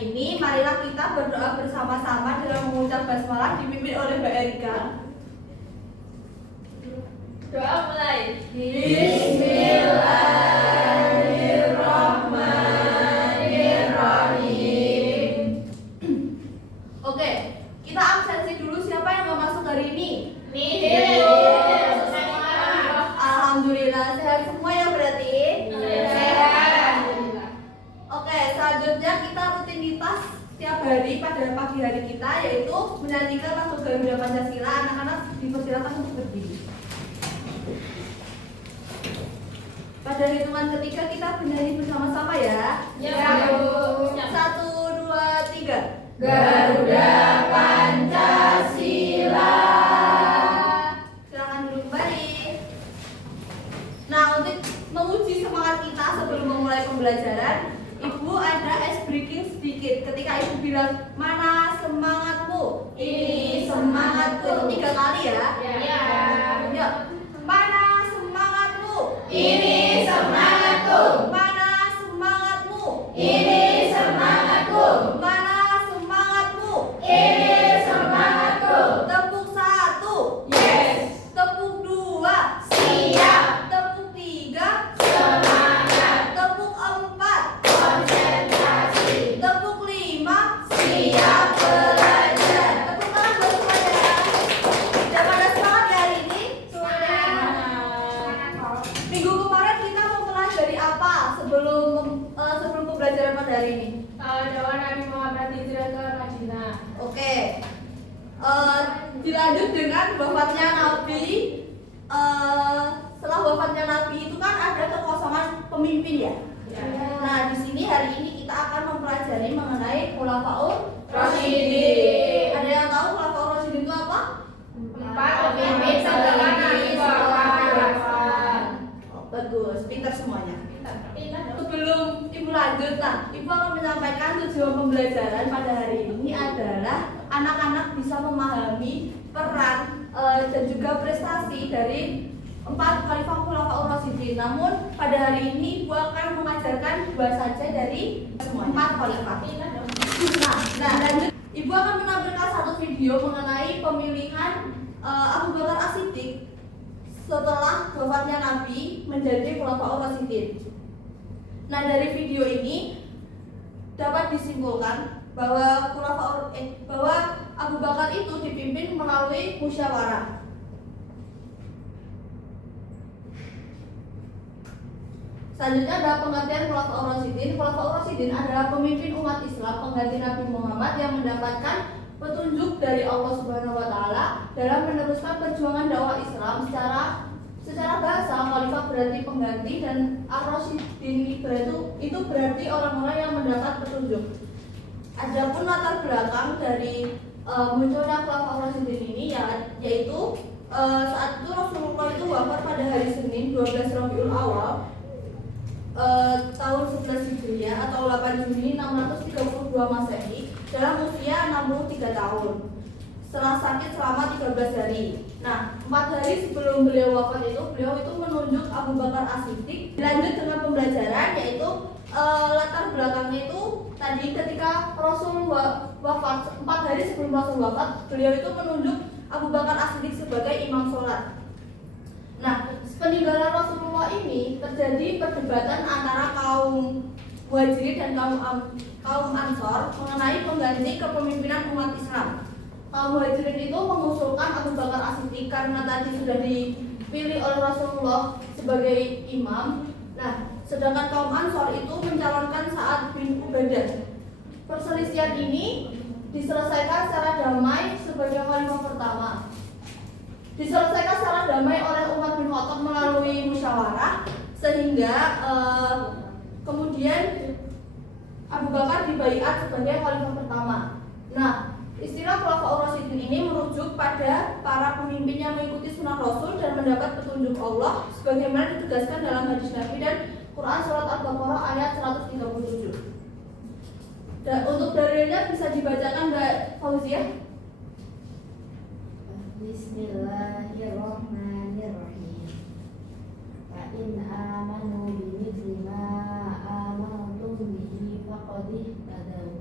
ini, marilah kita berdoa bersama-sama dengan mengucap basmalah dipimpin oleh Mbak Erika. Doa mulai. Bismillahirrahmanirrahim. Oke, kita absensi dulu. Siapa yang mau masuk hari ini? Nihil. Alhamdulillah, sehat semua ya berarti? Sehat. Oke, selanjutnya kita rutinitas setiap hari pada pagi hari kita, yaitu menyanyikan lagu Garuda Pancasila. Anak-anak dipersilakan untuk berdiri. Pada hitungan ketiga kita bernyanyi bersama-sama ya. Ya, Bu. 1, 2, 3. Garuda Pancasila. Silakan duduk kembali. Nah, untuk menguji semangat kita sebelum memulai pembelajaran, Ibu ada ice breaking sedikit. Ketika Ibu bilang, mana semangatmu? Ini semangatku. 3 kali ya. Ya. Yuk. Mana semangatmu? Ini semangatku. Mana semangatmu? Ini semangatku. Mana semangatmu? Ini semangatku. Tepuk 1. Yes. Tepuk 2. Siap. Tepuk 3. Semangat. Tepuk 4. Konsentrasi. Tepuk 5. Siap belajar. Tepuk tangan buat semuanya. Sudah pada semangat ya hari ini? Minggu kemarin kita mempelajari apa sebelum pembelajaran pada hari ini? Doa Nabi Muhammad hijrah ke Madinah. Oke. Dilanjut dengan wafatnya Nabi. Setelah wafatnya Nabi itu kan ada kekosongan pemimpin ya. Nah, di sini hari ini kita akan mempelajari mengenai Khulafaur Rasyidin. Ada yang tahu Khulafaur Rasyidin itu apa? 4 pemimpin setelah Nabi wafat. Oh, bagus, pintar semuanya. Pintar dong. Sebelum Ibu lanjut, Ibu akan menyampaikan tujuan pembelajaran pada hari ini adalah anak-anak bisa memahami peran dan juga prestasi dari 4 Khalifah Khulafaur Rasyidin. Namun pada hari ini Ibu akan mengajarkan 2 saja dari 4 Khalifah. Pintar dong. Nah, lanjut Ibu akan menampilkan satu video mengenai pemilihan Abu Bakar As-Siddiq setelah wafatnya Nabi menjadi Khulafaur Rasyidin. Nah, dari video ini dapat disimpulkan bahwa bahwa Abu Bakar itu dipimpin melalui musyawarah. Selanjutnya ada pengertian Khulafaur Rasyidin. Khulafaur Rasyidin adalah pemimpin umat Islam pengganti Nabi Muhammad yang mendapatkan petunjuk dari Allah Subhanahu wa taala dalam meneruskan perjuangan dakwah Islam secara bahasa. Khalifah berarti pengganti dan Ar-Rasyidin itu berarti orang-orang yang mendapat petunjuk. Adapun latar belakang dari munculnya Khulafaur Rasyidin ini yaitu saat itu Rasulullah itu wafat pada hari Senin 12 Rabiul Awal tahun 11 Hijriah atau 8 Juni 632 Masehi dalam usia 63 tahun. Setelah sakit selama 13 hari. Nah, 4 hari sebelum beliau wafat beliau itu menunjuk Abu Bakar As-Siddiq. Lanjut dengan pembelajaran, yaitu latar belakangnya itu tadi ketika Rasul wafat, 4 hari sebelum Rasul wafat, beliau itu menunjuk Abu Bakar As-Siddiq sebagai imam sholat. Nah, peninggalan Rasulullah ini terjadi perdebatan antara kaum Muhajirin dan kaum Ansor mengenai pengganti kepemimpinan umat Islam. Kaum Muhajirin itu mengusulkan Abu Bakar As-Siddiq karena tadi sudah dipilih oleh Rasulullah sebagai imam. Nah, sedangkan kaum Ansor itu mencalonkan Sa'ad bin Ubadah. Perselisihan ini diselesaikan secara damai sebagai khalifah pertama. Diselesaikan secara damai oleh Umar bin Khattab melalui musyawarah sehingga kemudian Abu Bakar dibaiat sebagai khalifah pertama. Nah, istilah Khulafaur Rasyidin ini merujuk pada para pemimpin yang mengikuti sunnah Rasul dan mendapat petunjuk Allah sebagaimana ditegaskan dalam hadis Nabi dan Quran surat Al-Baqarah ayat 137. Dan untuk dalilnya bisa dibacakan Mbak Fauziah. Bismillahirrahmanirrahim. Fa in amanu bimithli ma amantum bihi faqad ihtadaw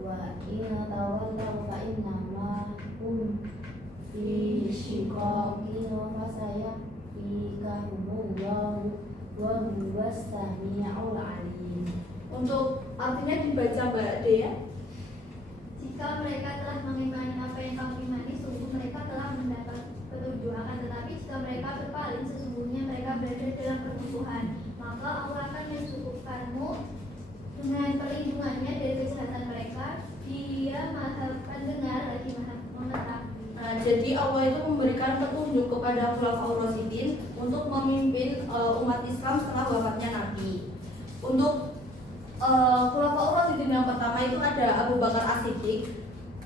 Wa in tawallaw fa innama hum fi shiqaqin fasayakfikahumullahu wa huwas sami'ul alim. Untuk artinya dibaca Mbak Ade ya. Jika mereka telah mengimani apa yang kamu imani, sungguh mereka telah mendapat petunjuk. Akan tetapi jika mereka berpaling, sesungguhnya mereka berada dalam permusuhan. Maka Allah akan mencukupkanmu dengan perlindungannya dari kejahatan mereka. Dia maha pendengar lagi maha mengetahui. Nah, jadi Allah itu memberikan petunjuk kepada Khulafaur Rasyidin untuk memimpin umat Islam setelah wafatnya Nabi. Untuk Khulafaur Rasyidin yang pertama itu ada Abu Bakar As-Siddiq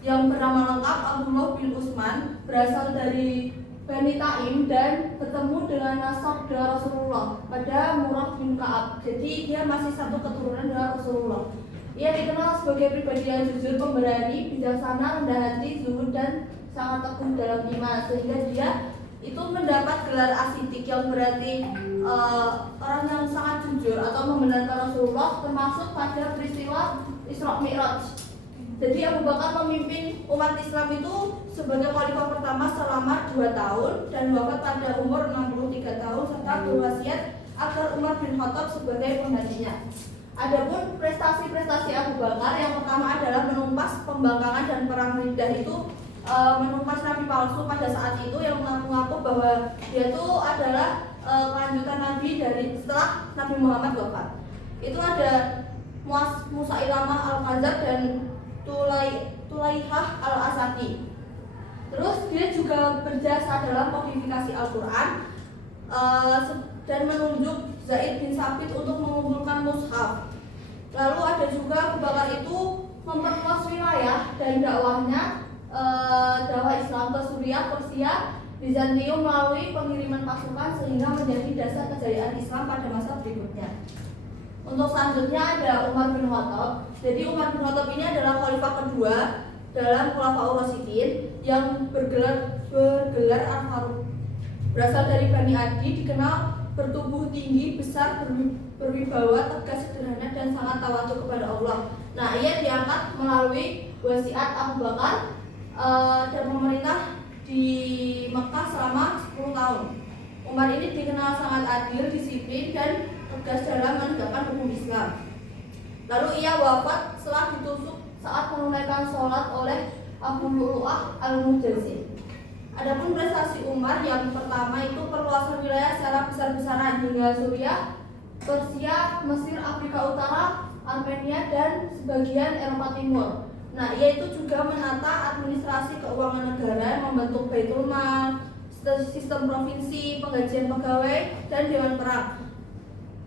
yang bernama lengkap Abdullah bin Utsman, berasal dari Bani Taim dan bertemu dengan sabda Rasulullah pada Murrah bin Ka'ab. Jadi dia masih satu keturunan dengan Rasulullah. Ia dikenal sebagai pribadi yang jujur, pemberani, bijaksana, rendah hati, zuhud dan sangat teguh dalam iman, sehingga dia itu mendapat gelar As-Siddiq yang berarti orang yang sangat jujur atau membenarkan Rasulullah, termasuk pada peristiwa Isra Mi'raj. Jadi Abu Bakar memimpin umat Islam itu sebagai khalifah pertama selama 2 tahun dan wafat pada umur 63 tahun serta berwasiat agar Umar bin Khattab sebagai penggantinya. Adapun prestasi-prestasi Abu Bakar, yang pertama adalah menumpas pembangkangan dan perang Riddah itu, menumpas nabi palsu pada saat itu yang mengaku bahwa dia itu adalah kelanjutan nabi dari setelah Nabi Muhammad wafat. Itu ada Musailamah al-Kadzdzab dan Tulaihah al-Asadi. Terus dia juga berjasa dalam kodifikasi Al-Quran dan menunjuk Zaid bin Sabit untuk mengumpulkan mushaf. Lalu ada juga Abu Bakar itu memperluas wilayah dan dakwahnya, dakwah Islam ke Suriah, Persia, Bizantium melalui pengiriman pasukan sehingga menjadi dasar kejayaan Islam pada masa berikutnya. Untuk selanjutnya ada Umar bin Khattab. Jadi Umar bin Khattab ini adalah khalifah kedua dalam Khulafaur Rasyidin yang bergelar Al-Faruq. Berasal dari Bani Adi, dikenal bertubuh tinggi, besar, berwibawa, tegas, sederhana dan sangat tawadhu kepada Allah. Nah, ia diangkat melalui wasiat Abu Bakar dan memerintah di Mekah selama 10 tahun. Umar ini dikenal sangat adil, disiplin dan tegas dalam menegakkan hukum Islam. Lalu ia wafat setelah ditusuk saat menunaikan sholat oleh Abu Lu'lu'ah al-Mujazzi. Adapun prestasi Umar, yang pertama itu perluasan wilayah secara besar-besaran hingga Suriah, Persia, Mesir, Afrika Utara, Armenia dan sebagian Eropa Timur. Nah, ia itu juga menata administrasi keuangan negara, membentuk Baitul Mal, sistem provinsi, penggajian pegawai dan dewan perang.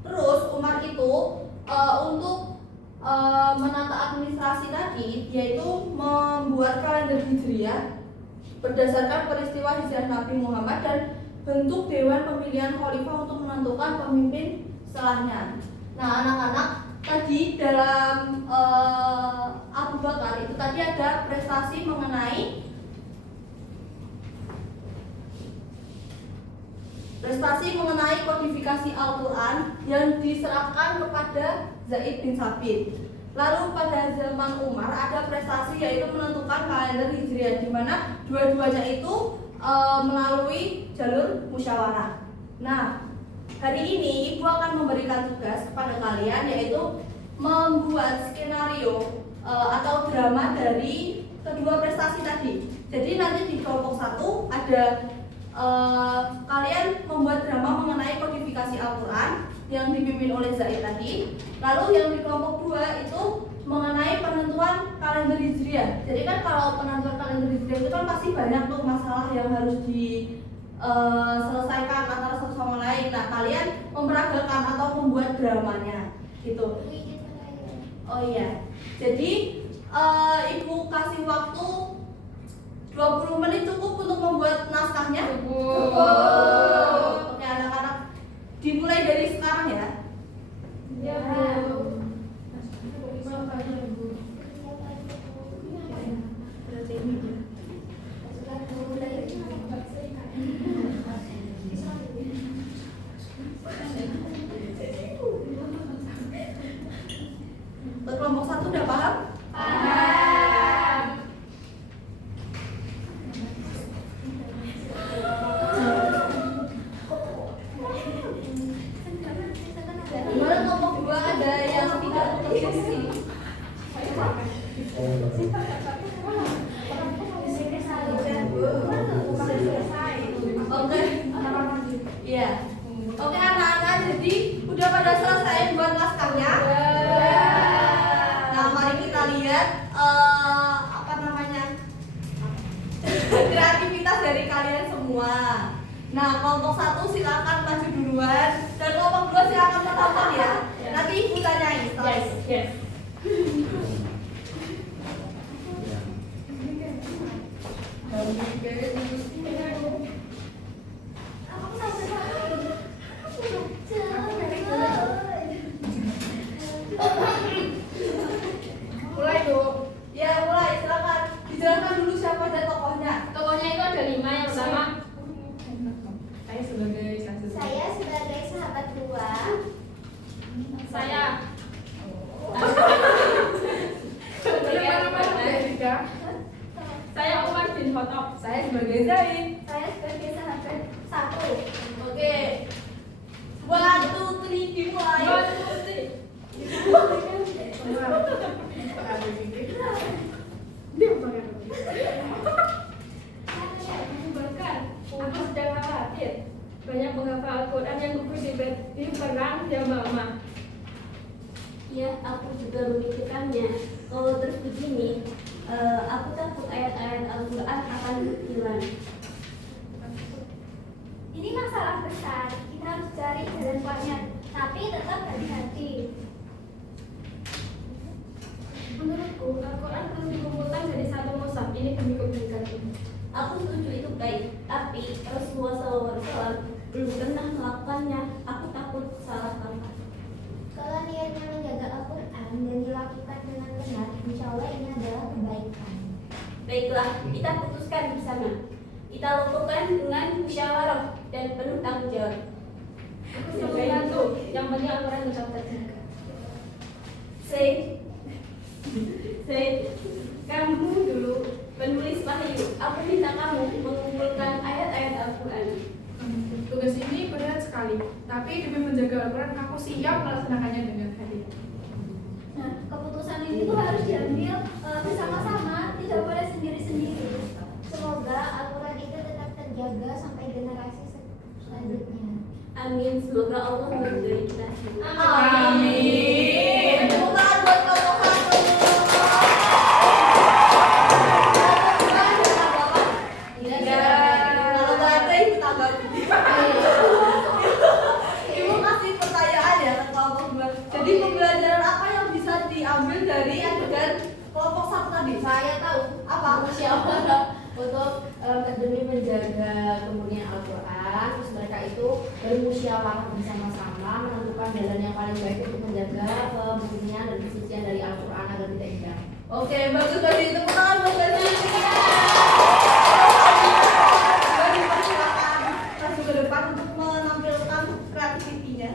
Terus Umar itu untuk menata administrasi tadi, yaitu membuat kalender Hijriah berdasarkan peristiwa hijrah Nabi Muhammad dan bentuk dewan pemilihan khalifah untuk menentukan pemimpin setelahnya. Nah, anak-anak, tadi dalam Abu Bakar itu tadi ada prestasi mengenai kodifikasi Al-Quran yang diserahkan kepada Zaid bin Sabit. Lalu pada zaman Umar ada prestasi yaitu menentukan kalender Hijriah, di mana dua-duanya itu melalui jalur musyawarah. Nah, hari ini Ibu akan memberikan tugas kepada kalian yaitu membuat skenario atau drama dari kedua prestasi tadi. Jadi nanti di kelompok 1 ada kalian membuat drama mengenai kodifikasi Al-Quran yang dipimpin oleh Zaid tadi. Lalu yang di kelompok 2 itu mengenai penentuan kalender Hijriah. Jadi kan kalau penentuan kalender Hijriah itu kan pasti banyak tuh masalah yang harus diselesaikan antara satu sama lain. Nah, kalian memeragakan atau membuat dramanya gitu. Oh iya. Jadi Ibu kasih waktu 20 menit cukup untuk membuat naskahnya? Cukup. Oke, anak-anak, dimulai dari sekarang ya. Ya, Bu. Untuk kelompok 1 udah paham? Paham. Di sini saya Oke. Iya. Oke anak-anak, jadi udah pada selesai buat naskahnya? Nah, mari kita lihat apa namanya kreativitas dari kalian semua. Nah, kelompok 1 silakan maju duluan dan kelompok 2 silakan menonton ya. Nanti ibu tanyain. Yes. Mulai dong. Ya, mulai. Silakan. Dijelaskan dulu siapa aja tokohnya. Tokohnya itu ada 5. Yang pertama Saya sebagai Saya sebagai sahabat tua. saya. Saya Umar bin Khattab. Saya sebagai Zain. Saya sebagai sahabat 1. Oke. 1, 2, 3 dimulai. Aku sedang khawatir. Banyak menghafal Al-Quran yang gugur di perang Yamamah. Ya, aku juga memikirkannya. Kalau terus begini, aku takut ayat-ayat Al-Quran akan hilang. Ini masalah besar. Kita harus cari jalan keluarnya. Tapi tetap hati-hati. Menurutku, Al-Quran perlu dikumpulkan jadi satu mushaf. Ini demi kebaikan. Aku setuju itu baik, tapi Rasulullah SAW belum pernah melakukannya. Aku takut salah langkah. Kalau niatnya menjaga Al-Quran dan dilakukan dengan benar, insya Allah ini adalah kebaikan. Baiklah, kita putuskan bersama. Kita lakukan dengan musyawarah dan penuh tanggung jawab. Aku siap membantu. Yang penting Al-Quran tetap terjaga. Zaid, kamu dulu penulis wahyu. Aku minta kamu mengumpulkan ayat-ayat Al-Quran. Tugas ini berat sekali, tapi demi menjaga Al-Quran, aku siap melaksanakannya dengan hati. Nah, keputusan ini tuh harus diambil bersama-sama, tidak boleh sendiri-sendiri. Semoga Al-Quran itu tetap terjaga sampai generasi selanjutnya. Amin. Semoga Allah memberi kita. Amin. Tepuk tangan buat kelompok 1. Kalau nggak ada ibu tanggapi. Ibu kasih pertanyaan ya ke kelompok 2. Jadi pembelajaran apa yang bisa diambil dari adegan kelompok 1 tadi? Saya tahu. Apa? Musyawarah untuk demi menjaga kemurnian Al-Quran. Terus mereka itu bermusyawarah bersama-sama menentukan jalan yang paling baik untuk menjaga kemurnian dan kesucian dari Al-Quran agar tidak hilang. Oke, bagus tadi. Tepuk tangan buat Bapak. Silakan maju ke depan untuk menampilkan kreativitinya.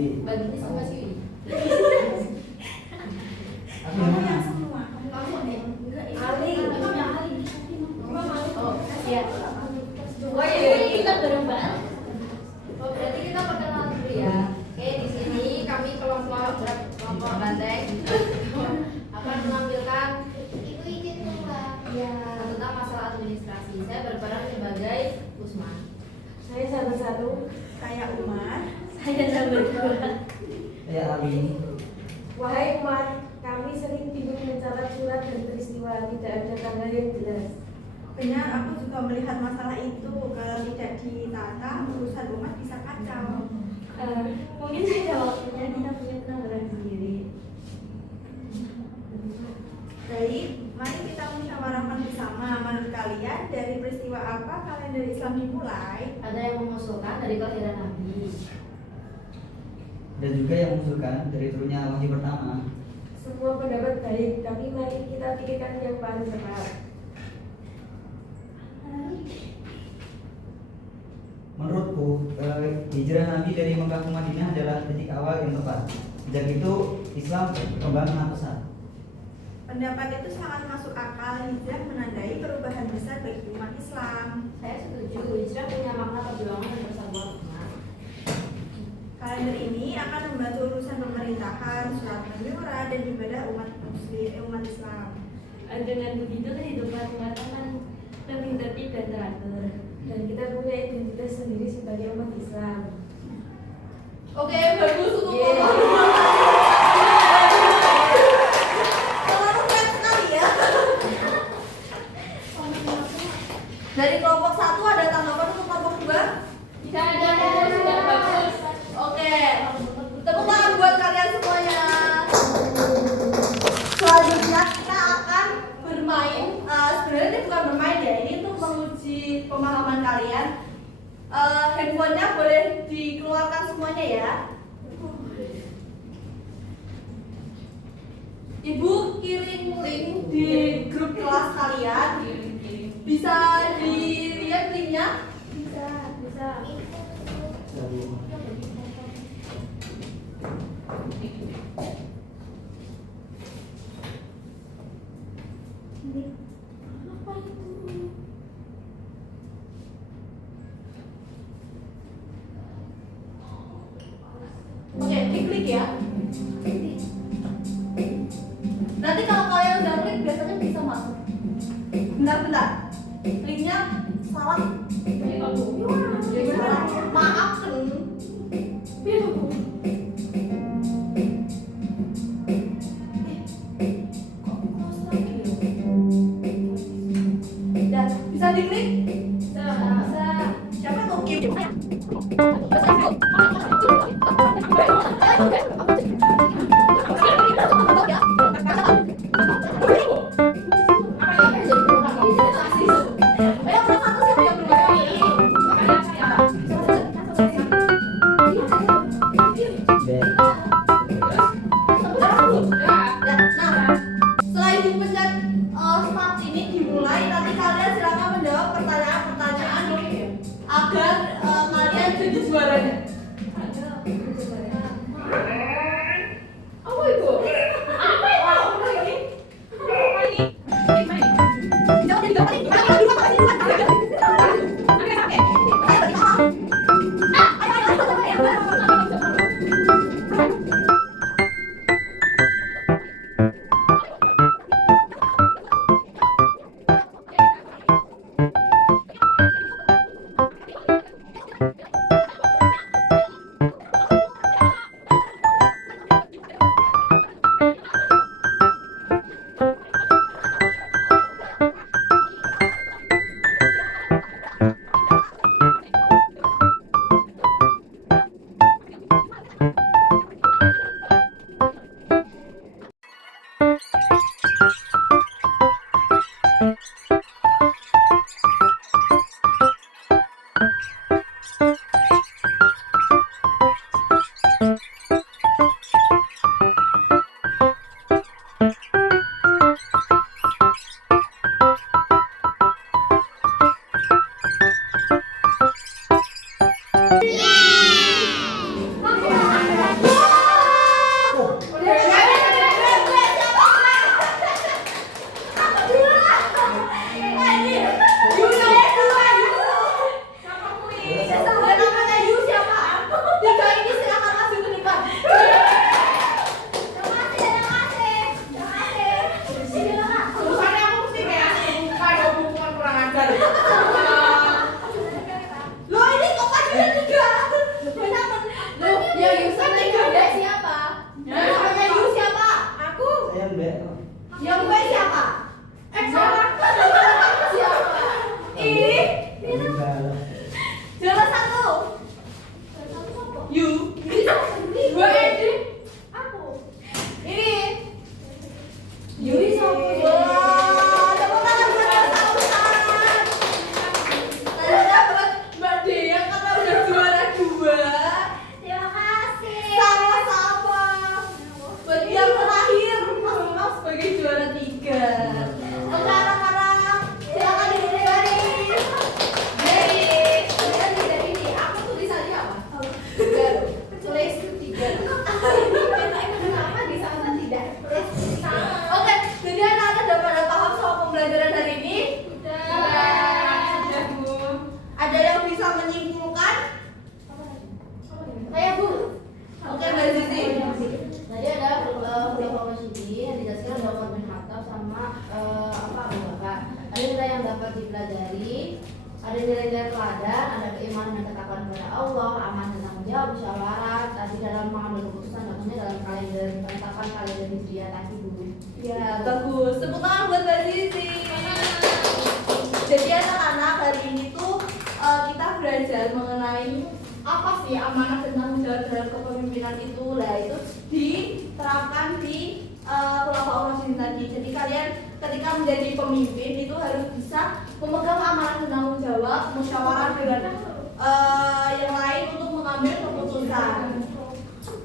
Baginya sama sih. Oh iya, Kita bareng banget. oh, berarti kita perkenalan dulu ya. Oke, di sini kami kelompok banteng akan menampilkan Ibu izin keluar. tentang masalah administrasi. Saya berperan sebagai Usman. Saya salah satu. Saya Umar. Saya salah dua. Ya, Ali. Wahai Umar, kami sering bingung mencatat surat dan peristiwa, tidak ada tanggal yang jelas. Benar, aku juga melihat masalah itu. Kalau tidak ditata, urusan umat bisa kacau. Mungkin sudah waktunya kita punya penanggalan sendiri. Baik, mari kita musyawarahkan bersama. Menurut kalian, dari peristiwa apa kalender Islam dimulai? Ada yang mengusulkan dari kelahiran Nabi. Dan juga yang mengusulkan dari turunnya wahyu pertama. Semua pendapat baik, tapi mari kita pikirkan yang paling tepat. Menurutku, hijrah Nabi dari Mekah ke Madinah adalah titik awal yang tepat. Sejak itu Islam berkembang dengan pesat. Pendapat itu sangat masuk akal. Hijrah menandai perubahan besar bagi umat Islam. Saya setuju, hijrah punya makna perjuangan dan persatuan umat. Kalender ini akan membantu urusan pemerintahan, surat menyurat, dan ibadah umat Islam. Dengan begitu kehidupan umat akan lebih tertib dan teratur, dan kita punya identitas sendiri sebagai umat Islam. Oke, bagus untuk terlalu keren sekali ya. Dari kelompok 1 ada tanggapan untuk kelompok 2? Tidak ada, sudah bagus. Oke, tepuk tangan buat kalian semuanya. Selanjutnya kita akan bermain. Sebenarnya ini bukan bermain ya, ini untuk menguji pemahaman kalian. Handphonenya boleh dikeluarkan semuanya ya. Ibu kirim link di grup kelas kalian. Bisa dilihat linknya? Bisa. Apa itu? Oke, klik ya. Nanti kalau kalian udah klik biasanya bisa masuk. Bentar. Linknya salah. Salah. Maaf kan. Udah, bisa diklik? Bisa. Siapa tuh? Kim? Setelah ibu pencet start ini dimulai, nanti kalian silakan menjawab pertanyaan-pertanyaan agar kalian jadi juaranya. Apa itu? Siapa ada keimanan dan ketakwaan kepada Allah, amanah dan tanggung jawab, musyawarah, tadi dalam mengambil keputusan contohnya dalam kalender penetapan kalender hijriah tadi Bu. Ya, bagus. Tepuk tangan buat Mbak Sisi. Jadi anak-anak hari ini tuh kita belajar mengenai apa sih amanah dan tanggung jawab dalam kepemimpinan itu. Lah itu diterapkan di Khulafaur Rasyidin tadi. Jadi kalian ketika menjadi pemimpin itu harus bisa memegang amanah dan tanggung jawab, musyawarah dengan yang lain untuk mengambil keputusan.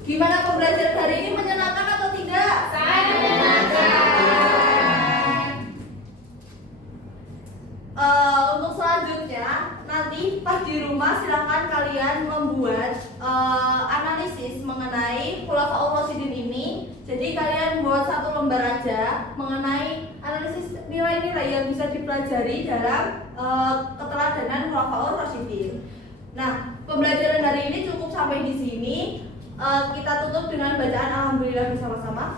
Gimana pembelajaran hari ini, menyenangkan atau tidak? Untuk selanjutnya nanti pas di rumah silahkan kalian membuat analisis mengenai Khulafaur Rasyidin ini. Jadi kalian buat satu lembar aja mengenai analisis nilai-nilai yang bisa dipelajari dalam keteladanan Khulafaur Rasyidin. Nah, pembelajaran hari ini cukup sampai di sini. Kita tutup dengan bacaan alhamdulillah bersama-sama.